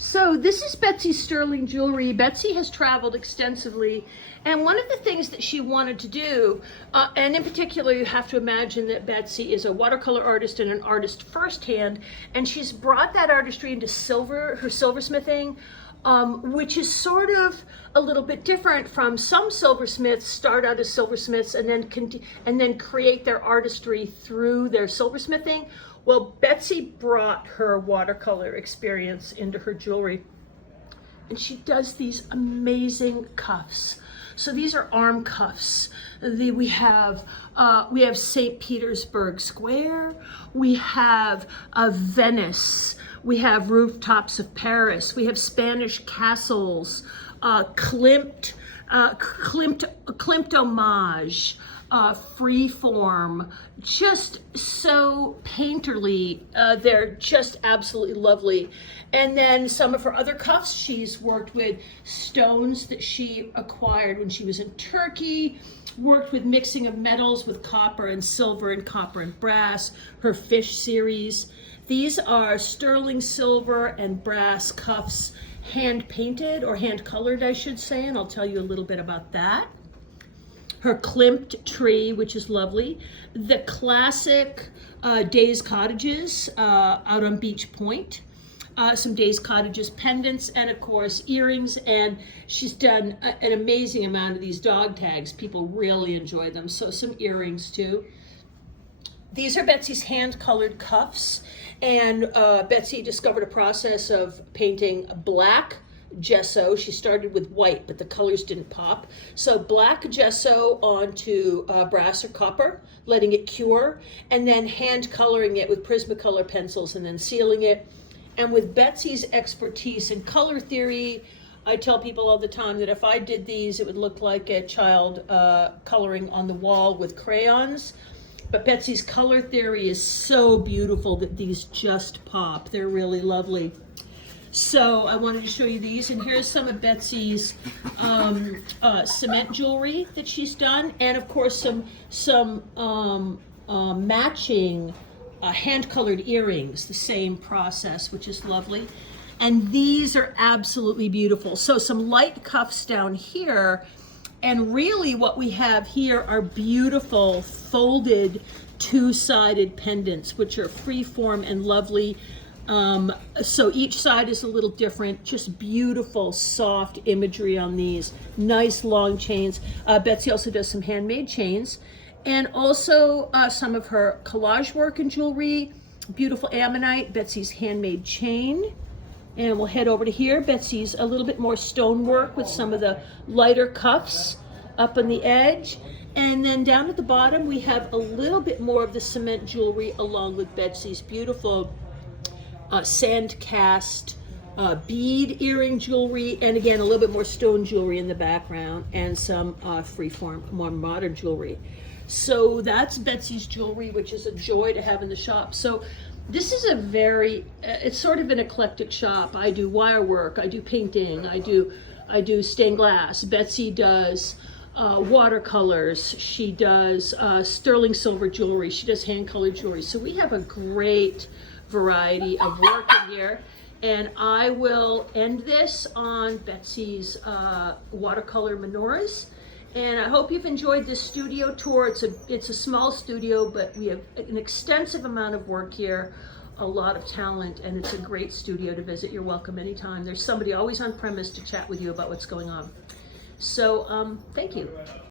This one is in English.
So this is Betsy's sterling jewelry. Betsy has traveled extensively, and one of the things that she wanted to do, and in particular you have to imagine that Betsy is a watercolor artist and an artist firsthand, and she's brought that artistry into her silversmithing, which is sort of a little bit different from some silversmiths start out as silversmiths and then create their artistry through their silversmithing. Well, Betsy brought her watercolor experience into her jewelry, and she does these amazing cuffs. So these are arm cuffs. We have St. Petersburg Square. We have Venice. We have rooftops of Paris. We have Spanish castles, Klimt homage, freeform, just so painterly. They're just absolutely lovely. And then some of her other cuffs, she's worked with stones that she acquired when she was in Turkey, worked with mixing of metals with copper and silver and copper and brass, her fish series. These are sterling silver and brass cuffs, hand painted or hand colored, I should say, and I'll tell you a little bit about that. Her Klimt tree, which is lovely. The classic Days Cottages out on Beach Point. Some Days Cottages pendants, and of course earrings, and she's done an amazing amount of these dog tags. People really enjoy them, so some earrings too. These are Betsy's hand-colored cuffs, and Betsy discovered a process of painting black gesso. She started with white, but the colors didn't pop. So black gesso onto brass or copper, letting it cure, and then hand coloring it with Prismacolor pencils and then sealing it. And with Betsy's expertise in color theory, I tell people all the time that if I did these, it would look like a child coloring on the wall with crayons. But Betsy's color theory is so beautiful that these just pop. They're really lovely. So I wanted to show you these, and here's some of Betsy's cement jewelry that she's done, and of course some matching hand-colored earrings, the same process, which is lovely. And these are absolutely beautiful. So some light cuffs down here, and really what we have here are beautiful folded two-sided pendants, which are freeform and lovely. So each side is a little different, just beautiful, soft imagery on these. Nice long chains. Betsy also does some handmade chains, and also some of her collage work and jewelry. Beautiful ammonite, Betsy's handmade chain. And we'll head over to here. Betsy's a little bit more stonework with some of the lighter cuffs up on the edge. And then down at the bottom, we have a little bit more of the cement jewelry along with Betsy's beautiful sand cast bead earring jewelry, and again a little bit more stone jewelry in the background, and some freeform, more modern jewelry. So that's Betsy's jewelry, which is a joy to have in the shop. So this is a very, it's sort of an eclectic shop. I do wire work, I do painting, I do stained glass. Betsy does watercolors. She does sterling silver jewelry. She does hand-colored jewelry. So we have a great variety of work in here, and I will end this on Betsy's watercolor menorahs. And I hope you've enjoyed this studio tour. It's a small studio, but we have an extensive amount of work here, a lot of talent, and it's a great studio to visit. You're welcome anytime. There's somebody always on premise to chat with you about what's going on. So thank you.